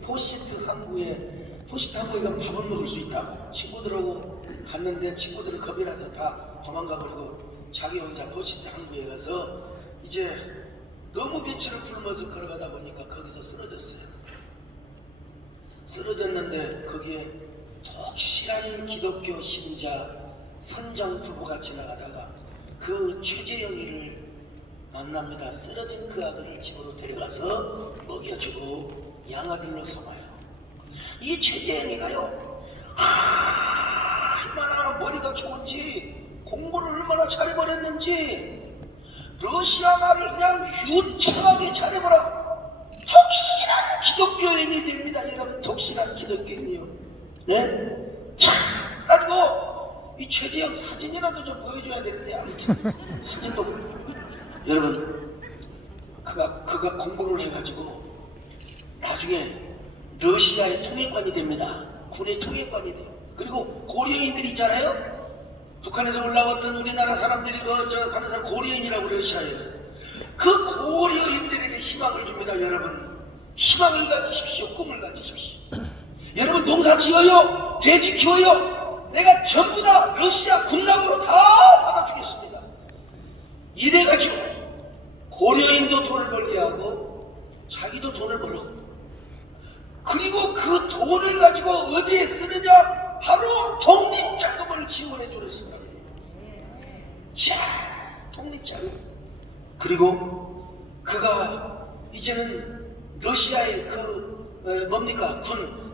포시트 항구에 가면 밥을 먹을 수 있다고 친구들하고 갔는데 친구들은 겁이 나서 다 도망가 버리고 자기 혼자 포시트 항구에 가서 이제 너무 배추를 굶어서 걸어가다 보니까 거기서 쓰러졌어요. 쓰러졌는데 거기에 독실한 기독교 신자 선정 부부가 지나가다가 그 최재영이를 만납니다. 쓰러진 그 아들을 집으로 데려가서 먹여주고 양아들로 삼아요. 이 최재영이가요, 얼마나 머리가 좋은지 공부를 얼마나 잘해버렸는지 러시아 말을 그냥 유창하게 잘해버려 독실한 기독교인이 됩니다. 여러분, 독실한 기독교인이요. 네? 자, 그리고 이 최재형 사진이라도 좀 보여줘야 되는데 아무튼 사진도 여러분, 그가 공부를 해가지고 나중에 러시아의 통역관이 됩니다. 군의 통역관이 돼요. 그리고 고려인들이 있잖아요. 북한에서 올라왔던 우리나라 사람들이 저 사는 사람 고려인이라고 러시아에. 그 고려인들에게 희망을 줍니다. 여러분, 희망을 가지십시오. 꿈을 가지십시오. 여러분, 농사 지어요, 돼지 키워요, 내가 전부 다 러시아 군락으로 다 받아주겠습니다. 이래가지고 고려인도 돈을 벌게 하고 자기도 돈을 벌어. 그리고 그 돈을 가지고 어디에 쓰느냐? 바로 독립자금을 지원해주는 사람이에요. 자, 독립자금. 그리고 그가 이제는 러시아의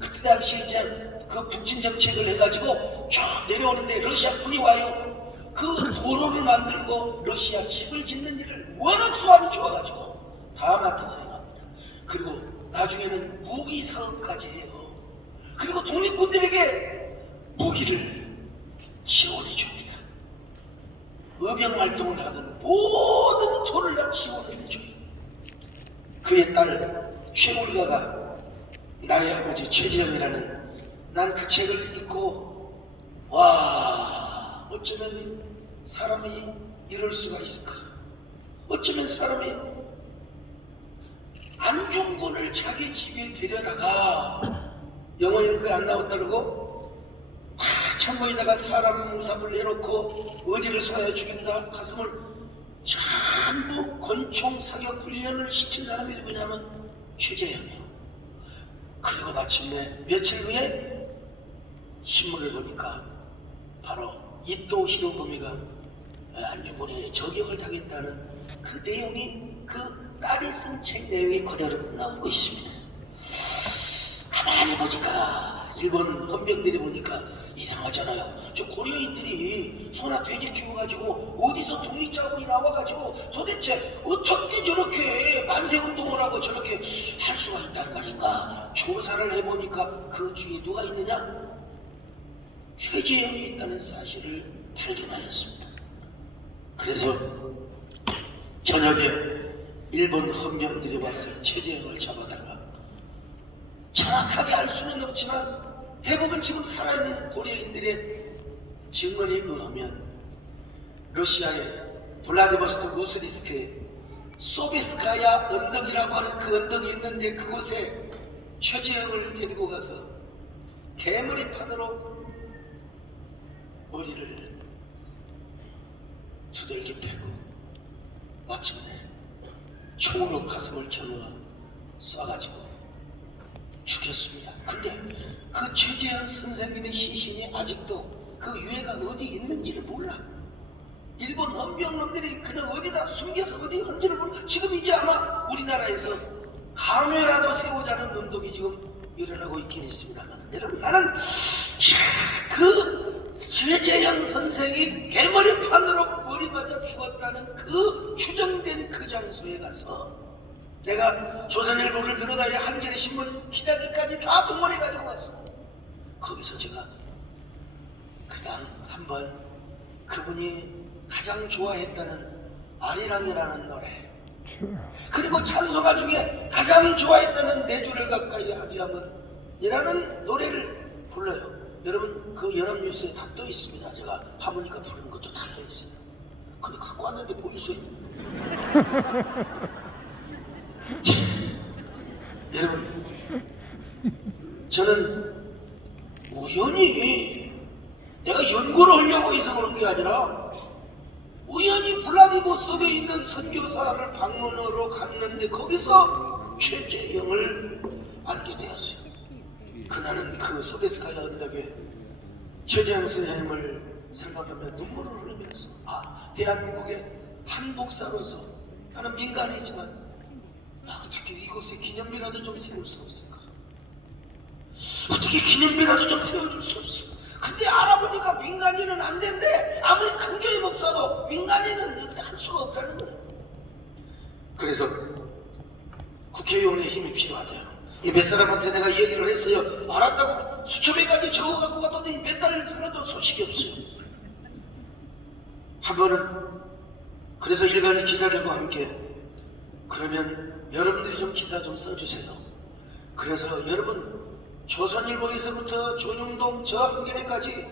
그때 당시 이제 그 북진 정책을 해가지고 쭉 내려오는데 러시아 군이 와요. 그 도로를 만들고 러시아 집을 짓는 일을 워낙 수완이 좋아가지고 다 맡아서 행합니다. 그리고 나중에는 무기 사업까지 해요. 그리고 독립군들에게 무기를 지원해 줍니다. 의병 활동을 하던 모든 돈을 다 지원을 해줘요. 그의 딸 최물가가 나의 아버지 최지영이라는, 난 그 책을 읽고 와, 어쩌면 사람이 이럴 수가 있을까? 어쩌면 사람이 안중근을 자기 집에 데려다가, 영어에는 그게 안 나왔다 그러고 천문에다가 사람 무삽을 내놓고 어디를 쏘아야 죽인다, 가슴을 전부 권총 사격 훈련을 시킨 사람이 누구냐면 최재형이에요. 그리고 마침내 며칠 후에 신문을 보니까 바로 이토 히로부미가 안중근에게 저격을 당했다는 그 내용이 그 딸이 쓴 책 내용이 그대로 나오고 있습니다. 가만히 보니까 일본 헌병들이 보니까 이상하잖아요. 저 고려인들이 소나 돼지 키워가지고 어디서 독립자금이 나와가지고 도대체 어떻게 저렇게 만세운동을 하고 저렇게 할 수가 있단 말인가. 조사를 해보니까 그 뒤에 누가 있느냐? 최재형이 있다는 사실을 발견하였습니다. 그래서 저녁에 일본 헌병들이 와서 최재형을 잡아다가, 정확하게 알 수는 없지만 대부분 지금 살아있는 고려인들의 증언에 의하면 러시아의 블라디보스토크 무스리스크에 소비스카야 언덕이라고 하는 그 언덕이 있는데 그곳에 최재형을 데리고 가서 개머리판으로 머리를 두들겨 패고 마침내 총으로 가슴을 겨누어 쏴가지고 죽였습니다. 근데 그 최재형 선생님의 시신이 아직도 그 유해가 어디 있는지를 몰라. 일본 헌병놈들이 그냥 어디다 숨겨서 어디 헌지를 몰라. 지금 이제 아마 우리나라에서 감회라도 세우자는 운동이 지금 일어나고 있긴 있습니다만, 여러분, 나는 그 최재형 선생이 개머리판으로 머리 맞아 죽었다는 그 추정된 그 장소에 가서 내가 조선일보를 비롯하여 한겨레 신문 기자들까지 다 동원해 가지고 왔어. 거기서 제가 그다음 한번 그분이 가장 좋아했다는 아리랑이라는 노래, 그리고 찬송가 중에 가장 좋아했다는 내 주를 가까이 하지하면 이라는 노래를 불러요. 여러분, 그 연합뉴스에 다 떠 있습니다. 제가 하모니카 부르는 것도 다 떠 있어요. 근데 갖고 왔는데 보일 수 있는 여러분, 저는 우연히 내가 연구를 하려고 해서 그런 게 아니라 우연히 블라디보스톡에 있는 선교사를 방문하러 갔는데 거기서 최재형을 알게 되었어요. 그날은 그 소베스카야 언덕에 최재형 선생님을 생각하며 눈물을 흘리면서 대한민국의 한 목사로서 나는 민간이지만 어떻게 이곳에 기념비라도 좀 세울 수 없을까? 어떻게 기념비라도 좀 세워줄 수 없을까? 근데 알아보니까 민간인은 안 된대. 아무리 큰 교회 목사도 민간인은 여기다 할 수가 없다는 거예요. 그래서 국회의원의 힘이 필요하대요. 이 몇 사람한테 내가 얘기를 했어요. 알았다고 수천 명까지 적어갖고 갔더니 몇 달 흘러도 소식이 없어요. 한 번은 그래서 일간의 기자들과 함께 그러면 여러분들이 좀 기사 좀 써주세요. 그래서 여러분 조선일보에서부터 조중동 저 한겨레까지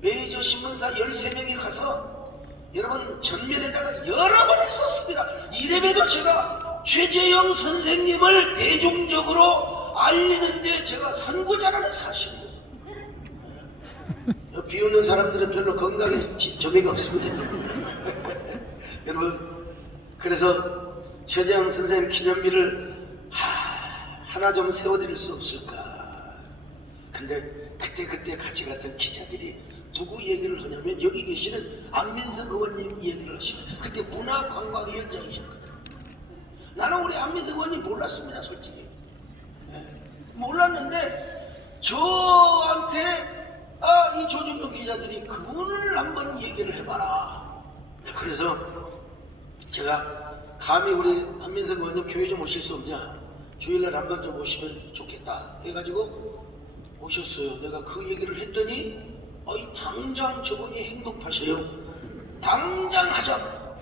메이저 신문사 13명이 가서 여러분 전면에다가 여러 번을 썼습니다. 이래봬도 제가 최재형 선생님을 대중적으로 알리는데 제가 선구자라는 사실이에요. 비웃는 사람들은 별로 건강에 저미가 없습니다. 여러분 그래서 최재형 선생님 기념비를 하나 좀 세워드릴 수 없을까? 근데 그때 같이 갔던 기자들이 누구 얘기를 하냐면 여기 계시는 안민석 의원님 얘기를 하시는 그때 문화관광위원장이셨거든요. 나는 우리 안민석 의원님 몰랐습니다. 솔직히 몰랐는데 저한테 이 조중동 기자들이 그분을 한번 얘기를 해봐라. 그래서 제가 감히 우리 안민석 의원님 교회 좀 오실 수 없냐, 주일날 한번 좀 오시면 좋겠다 해가지고 오셨어요. 내가 그 얘기를 했더니 당장 저분이 행동하셔요. 당장 하자.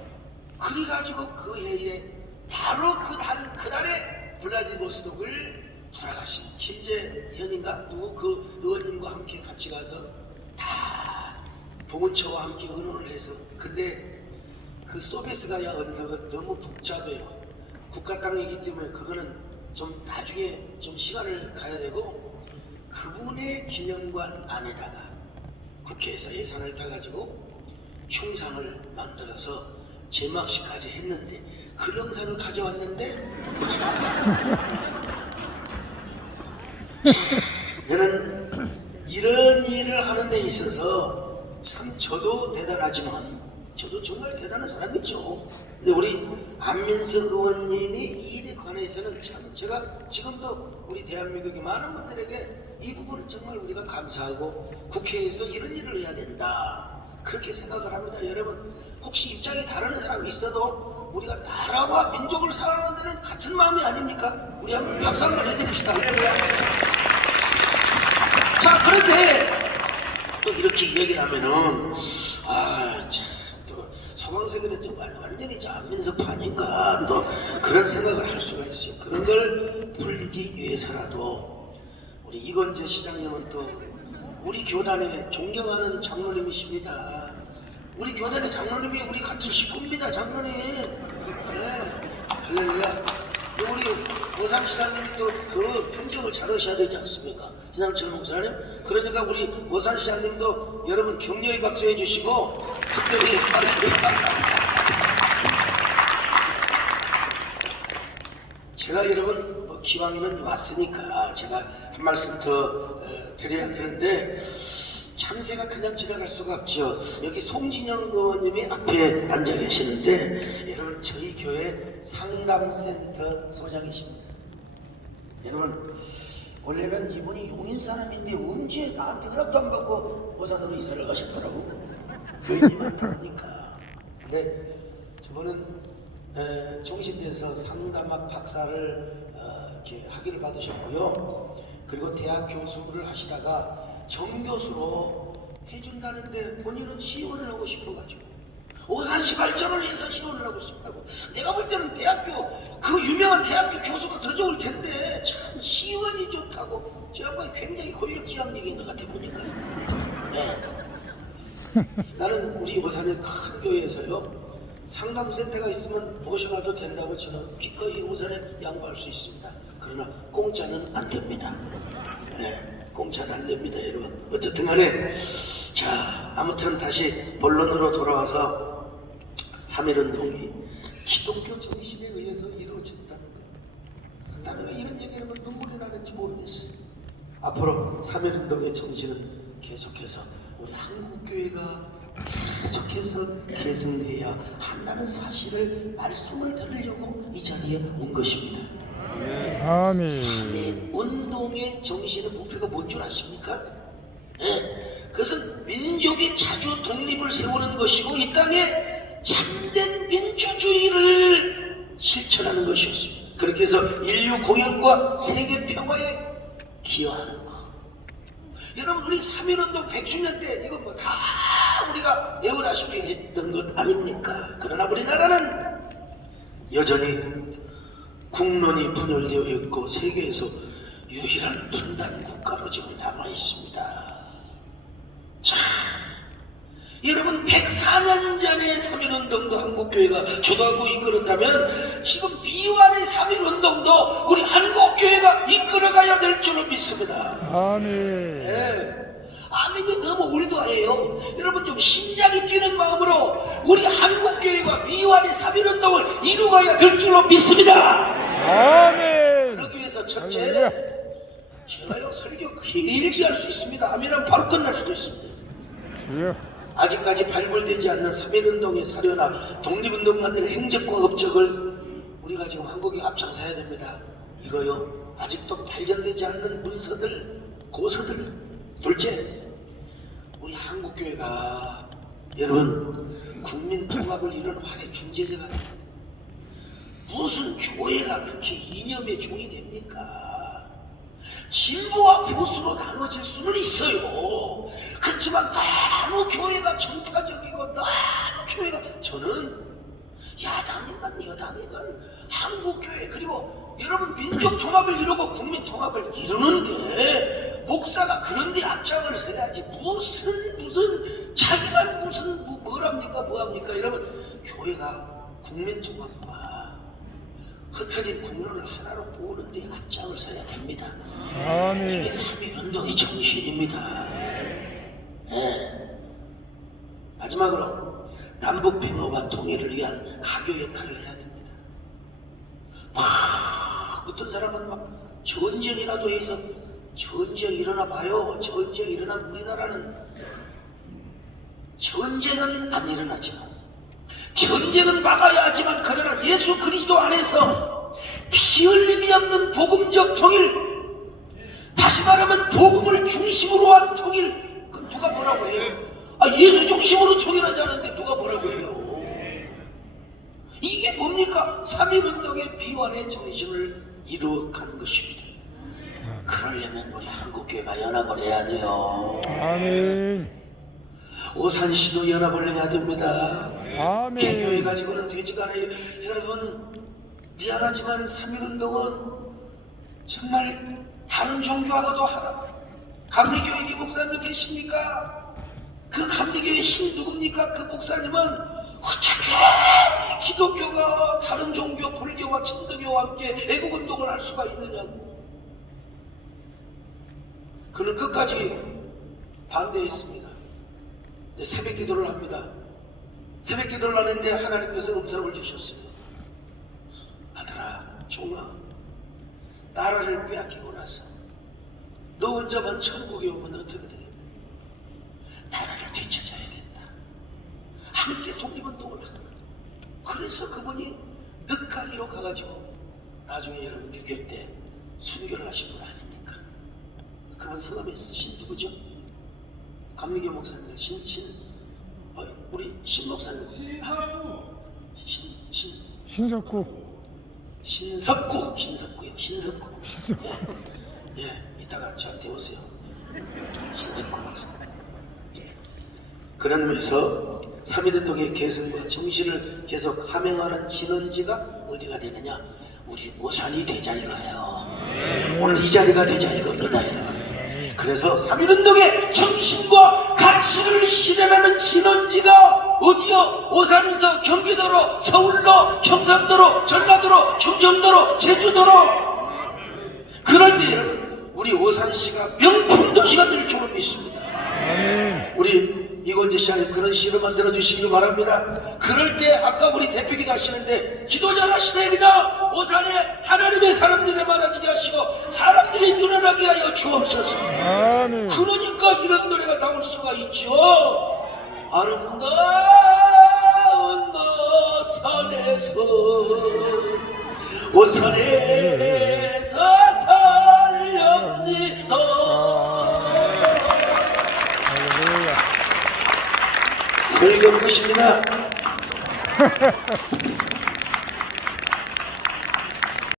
그래가지고 그 해에 바로 그날에 블라디보스톡을 돌아가신 김재현인가 누구 그 의원님과 함께 같이 가서 다 봉은처와 함께 의논을 해서. 근데 그 소베스가야 언덕은 너무 복잡해요. 국가 땅이기 때문에 그거는 좀 나중에 좀 시간을 가야 되고, 그분의 기념관 안에다가 국회에서 예산을 따가지고 흉상을 만들어서 제막식까지 했는데 그 영상을 가져왔는데 볼 수 없어요. 저는 이런 일을 하는 데 있어서 참 저도 대단하지만 저도 정말 대단한 사람이죠. 근데 우리 안민석 의원님이 이 일에 관해서는 참 제가 지금도 우리 대한민국의 많은 분들에게 이 부분은 정말 우리가 감사하고 국회에서 이런 일을 해야 된다 그렇게 생각을 합니다. 여러분 혹시 입장이 다른 사람이 있어도 우리가 나라와 민족을 사랑하는 데는 같은 마음이 아닙니까? 우리 한번 박수 한번 해드립시다. 자, 그런데 또 이렇게 얘기를 하면은 또 서강석이는 좀 완전히 저 안민석 판인가 또 그런 생각을 할 수가 있어요. 그런 걸 풀기 위해서라도 우리 이건재 시장님은 또 우리 교단에 존경하는 장로님이십니다. 우리 교단의 장로님이 우리 같은 식구입니다. 장로님. 네. 할렐루야. 우리 오산 시장님이 또 그 행정을 잘 하셔야 되지 않습니까? 지상철 목사님. 그러니까 우리 오산 시장님도 여러분 격려의 박수 해주시고 특별히 제가 여러분 기왕이면 왔으니까 제가 한 말씀 더 드려야 되는데 참새가 그냥 지나갈 수가 없죠. 여기 송진영 의원님이 앞에 앉아 계시는데 여러분 저희 교회 상담센터 소장이십니다. 여러분 원래는 이분이 용인 사람인데 언제 나한테 허락도 안 받고 오산으로 이사를 가셨더라고. 교인님한테 보니까. 근데 저분은 종신대에서 상담학 박사를 이렇게 학위를 받으셨고요. 그리고 대학 교수를 하시다가 정교수로 해준다는데 본인은 시원을 하고 싶어가지고 오산시 발전을 위해서 시원을 하고 싶다고. 내가 볼 때는 대학교 그 유명한 대학교 교수가 더 좋을 텐데 참 시원이 좋다고. 저 양반이 굉장히 권력지향적인 것 같아 보니까요. 네. 나는 우리 오산의 큰 교회에서요 상담센터가 있으면 모셔가도 된다고 저는 기꺼이 오산에 양보할 수 있습니다. 그러나 공짜는 안 됩니다. 예, 공짜는 안 됩니다, 여러분. 어쨌든 간에 자, 아무튼 다시 본론으로 돌아와서 3.1운동이 기독교 정신에 의해서 이루어졌다는 것. 나는 왜 이런 얘기를 하면 눈물이 나는지 모르겠어요. 앞으로 3.1운동의 정신은 계속해서 우리 한국교회가 계속해서 계승해야 한다는 사실을 말씀을 드리려고 이 자리에 온 것입니다. 아멘. 3.1운동의 정신의 목표가 뭔 줄 아십니까? 예, 그것은 민족이 자주 독립을 세우는 것이고 이 땅에 참된 민주주의를 실천하는 것이었습니다. 그렇게 해서 인류 공연과 세계 평화에 기여하는 것. 여러분, 우리 3.1운동 100주년 때 이거 뭐 다 우리가 예언하시피 했던 것 아닙니까? 그러나 우리나라는 여전히 국론이 분열되어 있고 세계에서 유일한 분단 국가로 지금 남아 있습니다. 자, 여러분 104년 전에 3.1운동도 한국교회가 주도하고 이끌었다면 지금 미완의 3.1운동도 우리 한국교회가 이끌어가야 될 줄로 믿습니다. 아멘. 네. 아멘이 너무 올드해요. 여러분 좀 심장이 뛰는 마음으로 우리 한국교회가 미완의 3.1운동을 이루어가야 될 줄로 믿습니다. 아멘. 그러기 위해서 첫째, 제가요 설교 길게 할 수 있습니다. 아멘은 바로 끝날 수도 있습니다. 주여. 아직까지 발굴되지 않는 3.1운동의 사료나 독립운동가들의 행적과 업적을 우리가 지금 한국에 앞장서야 됩니다. 이거요 아직도 발견되지 않는 문서들, 고서들. 둘째, 우리 한국교회가 여러분 국민 통합을 이루는 화해 중재자가 됩니다. 무슨 교회가 그렇게 이념의 종이 됩니까? 진보와 보수로 나눠질 수는 있어요. 그렇지만 너무 교회가 정파적이고 너무 교회가, 저는 야당이건 여당이건 한국교회 그리고 여러분 민족 통합을 이루고 국민 통합을 이루는데 목사가 그런데 앞장을 서야지 무슨 자기만 무슨 뭐합니까 여러분. 교회가 국민 통합과 흩어진 국론을 하나로 모으는데 앞장을 서야 됩니다. 아멘. 이게 3.1운동의 정신입니다. 네. 마지막으로 남북 평화와 통일을 위한 가교 역할을 해야 됩니다. 어떤 사람은 막 전쟁이라도 해서 전쟁 일어나 봐요. 전쟁 일어나면 우리나라는 전쟁은 안 일어나지만 전쟁은 막아야 하지만 그러나 예수 그리스도 안에서 피 흘림이 없는 복음적 통일, 다시 말하면 복음을 중심으로 한 통일. 그럼 누가 뭐라고 해요? 예수 중심으로 통일하자는데 누가 뭐라고 해요? 이게 뭡니까? 3.1운동의 미완의 정신을 이루어가는 것입니다. 그러려면 우리 한국교회가 연합을 해야 돼요. 아멘. 오산시도 연합을 해야 됩니다. 아멘. 개교회 가지고는 되지가 않아요. 여러분 미안하지만 3.1운동은 정말 다른 종교하고도 하나. 감리교회 목사님 계십니까? 그 감리교회 신 누굽니까? 그 목사님은 어떻게 우리 기독교가 다른 종교 불교와 천도교와 함께 애국운동을 할 수가 있느냐고. 그는 끝까지 반대했습니다. 네, 새벽 기도를 합니다. 새벽 기도를 하는데 하나님께서 음성을 주셨어요. 아들아, 종아, 나라를 빼앗기고 나서 너 혼자만 천국에 오면 어떻게 되겠느냐. 나라를 되찾아야 된다. 함께 독립운동을 하더라. 그래서 그분이 늦가기로 가가지고 나중에 여러분 6.25 때 순교를 하신 분 아닙니까? 그분 성함이 신 누구죠? 감리교 목사님들 우리 신 목사님 신석구요. 예, 이따가 저한테 오세요. 신석구 목사. 그런 의미에서 3.1운동의 계승과 정신을 계속 함양하는 진원지가 어디가 되느냐? 우리 오산이 되자 이거예요. 오늘 이 자리가 되자 이겁니다, 여러분. 그래서 3.1운동의 정신과 가치를 실현하는 진원지가 어디요? 오산에서 경기도로, 서울로, 경상도로, 전라도로, 충청도로, 제주도로 그럴 때 여러분 우리 오산시가 명품 도시가 될 줄로 믿습니다. 아멘. 우리 이건재 씨한테 그런 시를 만들어 주시길 바랍니다. 그럴 때 아까 우리 대표기도 하시는데 기도 잘하시네요. 오산에 하나님의 사람들이 많아지게 하시고 사람들이 늘어나게 하여 주옵소서. 아멘. 그러니까 이런 노래가 나올 수가 있죠. 아름다운 오산에서 오산에서 살렵니다. 할렐루야. 설교 것입니다.